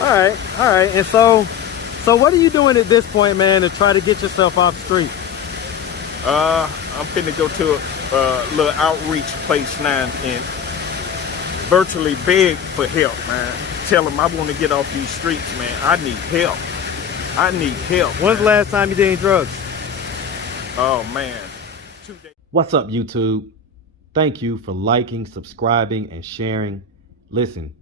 All right. And so what are you doing at this point, man, to try to get yourself off the street? I'm finna go to a little outreach place now and virtually beg for help, man. Tell them I want to get off these streets, man. I need help. When's the last time you did any drugs? Oh, man. 2 days. What's up, YouTube? Thank you for liking, subscribing, and sharing. Listen,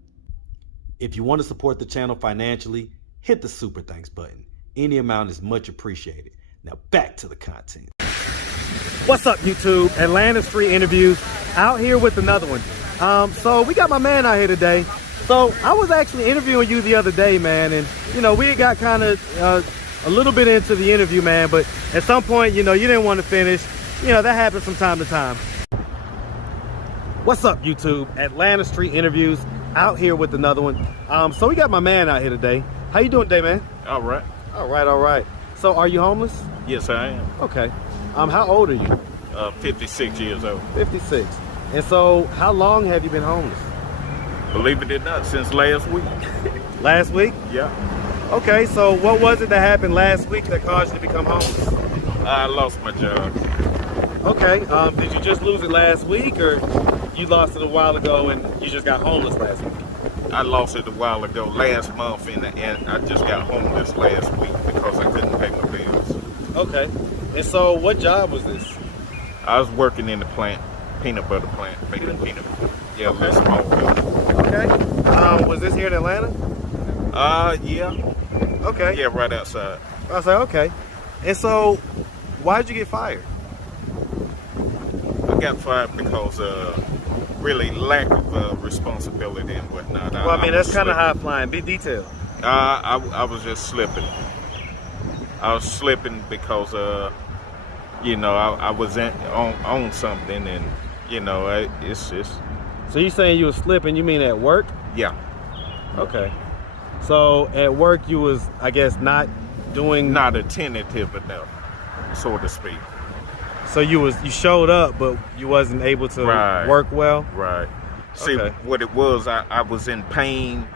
if you want to support the channel financially, hit the super thanks button. Any amount is much appreciated. Now back to the content. What's up, YouTube? Atlanta Street Interviews, out here with another one. So we got my man out here today. So I was actually interviewing you the other day, man, and we got kind of a little bit into the interview, man, but at some point, you didn't want to finish. That happens from time to time. What's up, YouTube? Atlanta Street Interviews, out here with another one. So we got my man out here today. How you doing today, man? All right. All right. So are you homeless? Yes, I am. Okay. How old are you? 56 years old. 56. And so how long have you been homeless? Believe it or not, since last week. Last week? Yeah. Okay, so what was it that happened last week that caused you to become homeless? I lost my job. Okay, did you just lose it last week, or you lost it a while ago and you just got homeless last week? I lost it a while ago, last month, and I just got homeless last week because I couldn't pay my bills. Okay, and so what job was this? I was working in the plant, peanut butter plant, making peanut butter. Yeah, okay. That's small building. Okay, was this here in Atlanta? Yeah. Okay. Yeah, right outside. I was like, okay. And so, why did you get fired? I got fired because really lack of responsibility and whatnot. Well, I mean, that's kind of high flying. Be detailed. I was just slipping. I was slipping because, I was on something, and, it's just... So you saying you were slipping, you mean at work? Yeah. Okay. So at work you was, I guess, not attentive enough, so to speak. So you showed up, but you wasn't able to work well? Right. See, okay. What it was, I was in pain,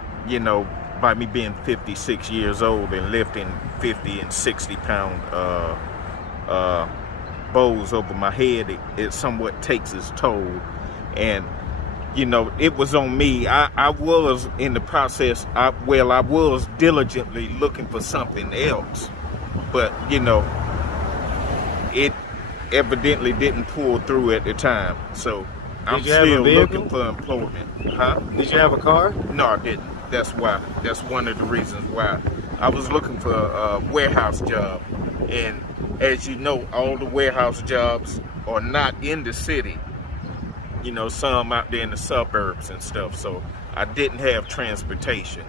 by me being 56 years old and lifting 50 and 60 pound bowls over my head. It somewhat takes its toll. And it was on me. I was in the process, I was diligently looking for something else, but it evidently didn't pull through at the time. So I'm still looking for employment. Huh? Did you have a car? No, I didn't. That's why. That's one of the reasons why. I was looking for a warehouse job, and as you know, all the warehouse jobs are not in the city. Some out there in the suburbs and stuff. So I didn't have transportation.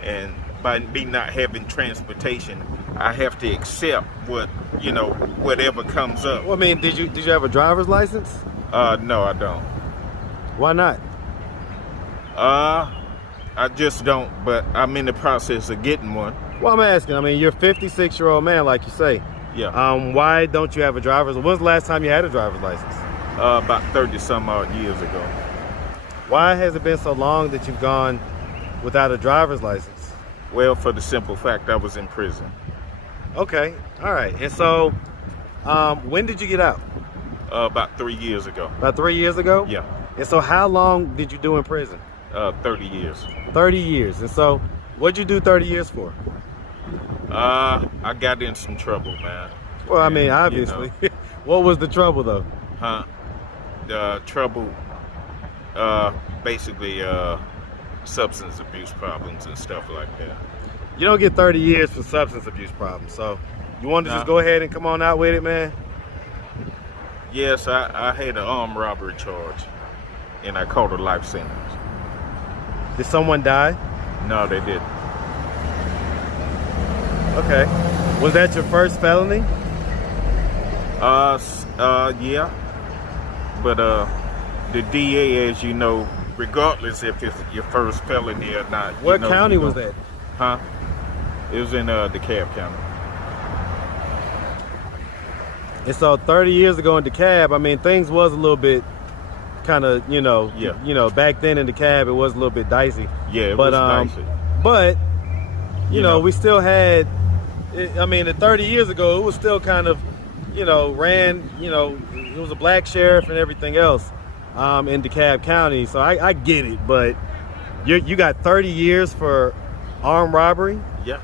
And by me not having transportation, I have to accept whatever comes up. Well, I mean, did you have a driver's license? No, I don't. Why not? I just don't, but I'm in the process of getting one. Well, I'm asking. I mean, you're a 56-year-old man, like you say. Yeah. Why don't you have a driver's? When's the last time you had a driver's license? About 30 some odd years ago. Why has it been so long that you've gone without a driver's license? Well, for the simple fact I was in prison. Okay, all right. And so, when did you get out? About 3 years ago. About 3 years ago? Yeah. And so how long did you do in prison? 30 years. 30 years. And so, what'd you do 30 years for? I got in some trouble, man. Well, I mean, obviously. What was the trouble, though? Huh? The trouble, basically, substance abuse problems and stuff like that. You don't get 30 years for substance abuse problems, so you want to just go ahead and come on out with it, man? Yes, I had an armed robbery charge, and I caught a life sentence. Did someone die? No, they didn't. Okay. Was that your first felony? Yeah. But the DA, as you know, regardless if it's your first felony or not. What county was that? Huh? It was in DeKalb County. And so 30 years ago in DeKalb, I mean, things was a little bit kind of, back then in DeKalb, it was a little bit dicey. Yeah, it was dicey. But you know, we still had, I mean, 30 years ago, it was still kind of, you know, it was a black sheriff and everything else in DeKalb County. So I get it, but you got 30 years for armed robbery? Yeah.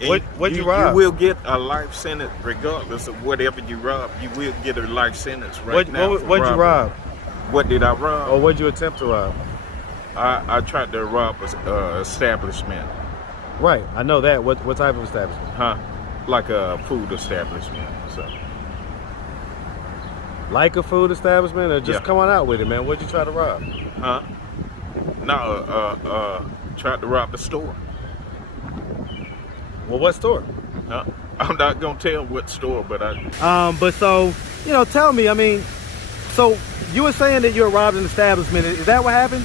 What'd you rob? You will get a life sentence regardless of whatever you rob. You will get a life sentence What'd you rob? What did I rob? Or what'd you attempt to rob? I tried to rob an establishment. Right, I know that. What type of establishment? Huh? Like a food establishment. So. Like a food establishment, or just Yeah. come on out with it, man? What'd you try to rob? Huh? No, tried to rob the store. Well, what store? I'm not gonna tell what store, but I. But so, you know, tell me. I mean, so you were saying that you robbed an establishment. Is that what happened?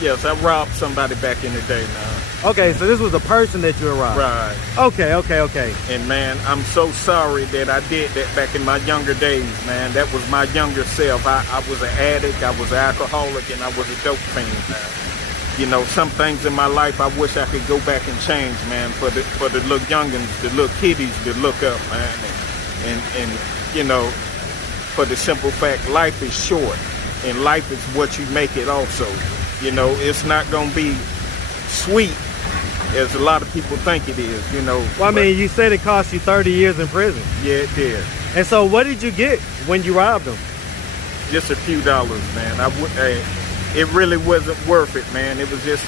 Yes, I robbed somebody back in the day now. Okay, so this was a person that you robbed. Right. Okay. And man, I'm so sorry that I did that back in my younger days, man. That was my younger self. I was an addict, I was an alcoholic, and I was a dope fiend, man. You know, some things in my life I wish I could go back and change, man, for the little youngins, the little kiddies to look up, man. And you know, for the simple fact, life is short, and life is what you make it also. You know, it's not gonna be sweet as a lot of people think it is, you know. Well, I mean, you said it cost you 30 years in prison. Yeah, it did. And so what did you get when you robbed them? Just a few dollars, man. It really wasn't worth it, man. It was just.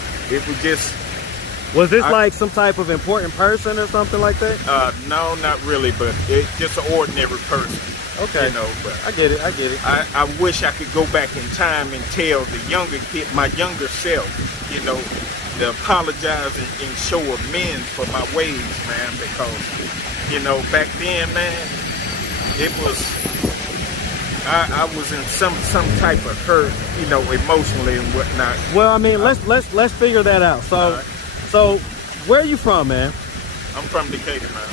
Was this like some type of important person or something like that? No, not really, but it's just an ordinary person. Okay. You know, but I get it. I wish I could go back in time and tell the younger kid, my younger self, you know, to apologize and show amends for my ways, man, because, you know, back then, man, it was, I was in some type of hurt, you know, emotionally and whatnot. Well, I mean, let's figure that out. So where are you from, man? I'm from Decatur, man.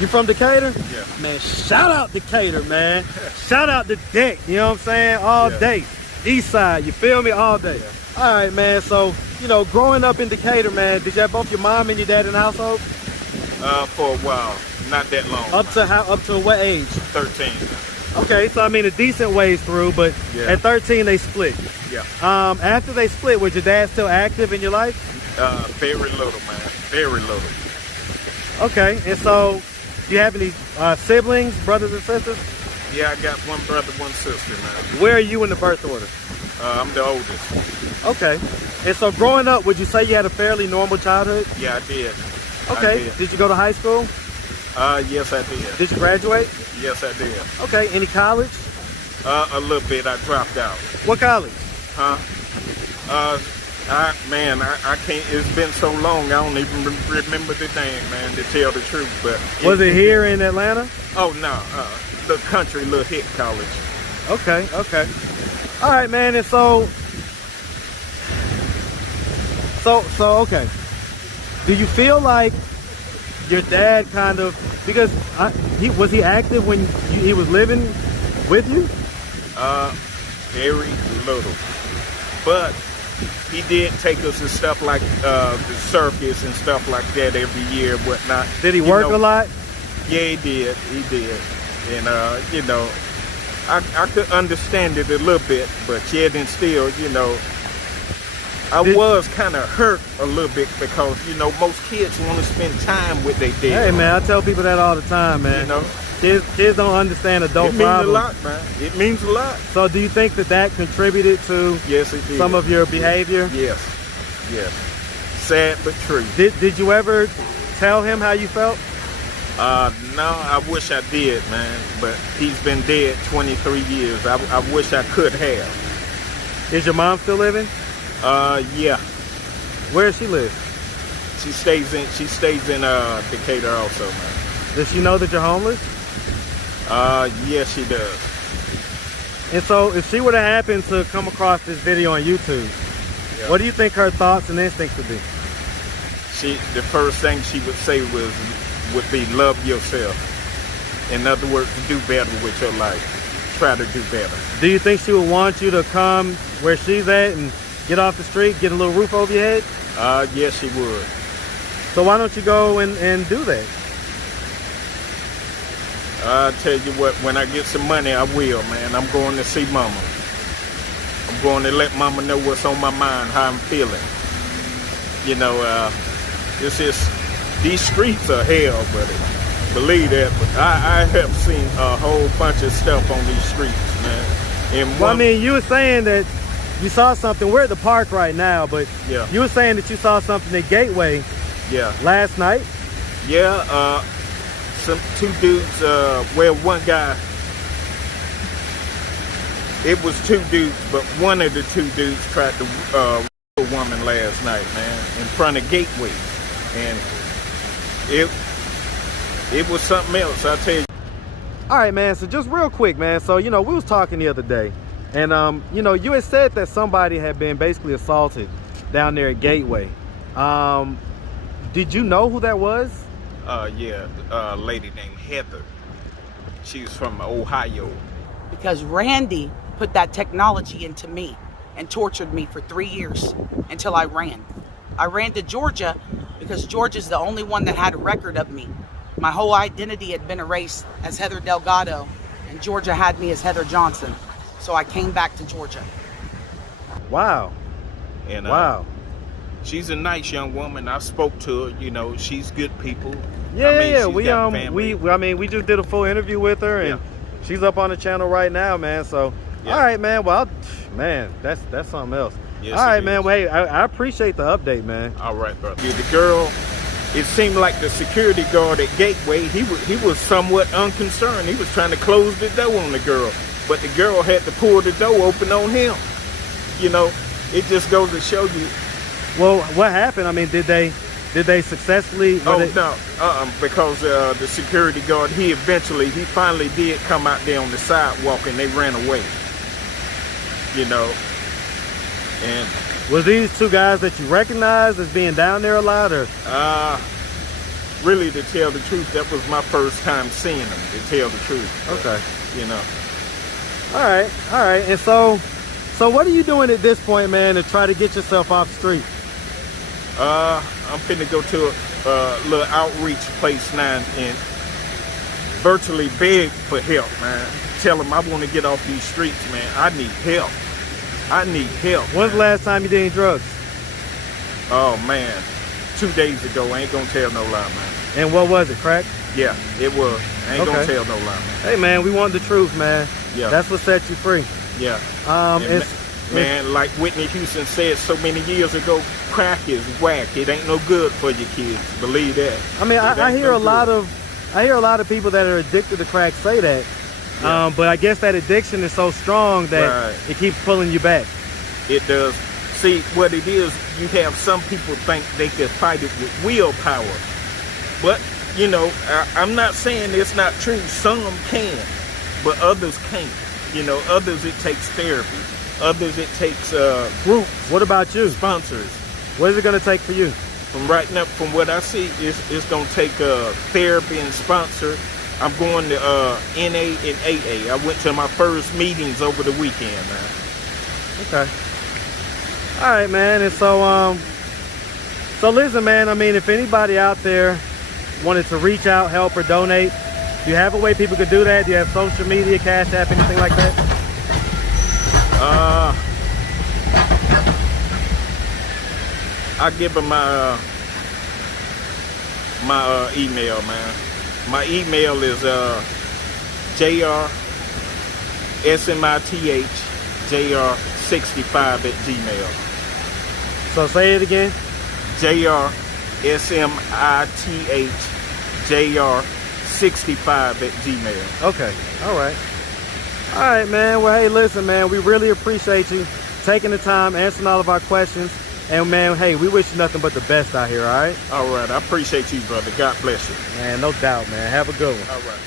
You from Decatur? Yeah. Man, shout out Decatur, man. Shout out the deck, you know what I'm saying? All day. East side, you feel me? All day. Yeah. All right, man. So, you know, growing up in Decatur, man, did you have both your mom and your dad in the household? For a while. Not that long. Up to what age? 13. Okay, so I mean a decent ways through, but at 13 they split. Yeah. After they split, was your dad still active in your life? Very little, man. Very little. Okay, and so do you have any siblings, brothers and sisters? Yeah, I got one brother, one sister, man. Where are you in the birth order? I'm the oldest. Okay. And so growing up, would you say you had a fairly normal childhood? Yeah, I did. Okay. I did. Did you go to high school? Yes, I did. Did you graduate? Yes, I did. Okay. Any college? A little bit. I dropped out. What college? Huh? I can't. It's been so long. I don't even remember the name, man, to tell the truth. But was it here in Atlanta? Oh no, the country little hit college. Okay. All right, man. And so okay. Do you feel like your dad kind of, because was he active when he was living with you? Very little, but he did take us to stuff like the circus and stuff like that every year and whatnot. Did he work a lot? Yeah, he did. And, you know, I could understand it a little bit, but yet and still, you know, I was kind of hurt a little bit because, you know, most kids want to spend time with their dad. Hey, man, I tell people that all the time, man. You know? Kids don't understand adult problems. It means problems. a lot, man. It means a lot. So do you think that contributed to some of your behavior? Yes. Sad but true. Did you ever tell him how you felt? No, I wish I did, man. But he's been dead 23 years. I wish I could have. Is your mom still living? Yeah. Where does she live? She stays in Decatur also, man. Does she know that you're homeless? Yes, she does. And so if she were to happen to come across this video on YouTube, what do you think her thoughts and instincts would be? The first thing she would say would be love yourself. In other words, do better with your life. Try to do better. Do you think she would want you to come where she's at and get off the street, get a little roof over your head? Yes, she would. So why don't you go and do that? I tell you what, when I get some money, I will, man. I'm going to see Mama. I'm going to let Mama know what's on my mind, how I'm feeling. You know, these streets are hell, buddy. Believe that. But I have seen a whole bunch of stuff on these streets, man. And well, I mean, you were saying that you saw something. We're at the park right now, but yeah, you were saying that you saw something at Gateway. Yeah. Last night. Yeah. Two dudes. Well, one guy. It was two dudes, but one of the two dudes tried to rape a woman last night, man, in front of Gateway, and it was something else, I tell you. All right, man. So just real quick, man. So we was talking the other day, and you had said that somebody had been basically assaulted down there at Gateway. Did you know who that was? Yeah, a lady named Heather. She was from Ohio. Because Randy put that technology into me and tortured me for 3 years until I ran. I ran to Georgia because Georgia's the only one that had a record of me. My whole identity had been erased as Heather Delgado, and Georgia had me as Heather Johnson. So I came back to Georgia. Wow. And wow. She's a nice young woman. I spoke to her. She's good people. Yeah, I mean, yeah. We just did a full interview with her, and she's up on the channel right now, man. So, all right, man. Well, man, that's something else. Yes, all right, man. Well, hey, I appreciate the update, man. All right, brother. The girl, it seemed like the security guard at Gateway, he was somewhat unconcerned. He was trying to close the door on the girl, but the girl had to pull the door open on him. It just goes to show you. Well, what happened? I mean, did they successfully? No, because the security guard, he finally did come out there on the sidewalk, and they ran away. And was these two guys that you recognized as being down there a lot, or? Really, to tell the truth, that was my first time seeing them. To tell the truth. Okay. All right. And so what are you doing at this point, man, to try to get yourself off the street? I'm finna go to a little outreach place now and virtually beg for help, man. Tell them I want to get off these streets, man. I need help. When's the last time you did any drugs? Oh, man. 2 days ago. I ain't gonna tell no lie, man. And what was it, crack? Yeah, it was. I ain't gonna tell no lie, man. Hey, man, we want the truth, man. Yeah. That's what set you free. Yeah. Man, like Whitney Houston said so many years ago, crack is whack. It ain't no good for your kids. Believe that. I mean, I hear a lot of people that are addicted to crack say that. Yeah. But I guess that addiction is so strong that it keeps pulling you back. It does. See, what it is, you have some people think they can fight it with willpower. But, I'm not saying it's not true. Some can, but others can't. Others it takes therapy. Others it takes group. What about you? Sponsors. What is it going to take for you? From right now, from what I see, it's going to take therapy and sponsor. I'm going to NA and AA. I went to my first meetings over the weekend, man. Okay. All right, man. And so listen, man, I mean, if anybody out there wanted to reach out, help, or donate, do you have a way people could do that? Do you have social media, Cash App, anything like that? I give them my email, man. My email is jrsmithjr65@gmail. So say it again. jrsmithjr65@gmail. Okay. All right, man. Well, hey, listen, man, we really appreciate you taking the time, answering all of our questions. And, man, hey, we wish you nothing but the best out here, all right? All right. I appreciate you, brother. God bless you. Man, no doubt, man. Have a good one. All right.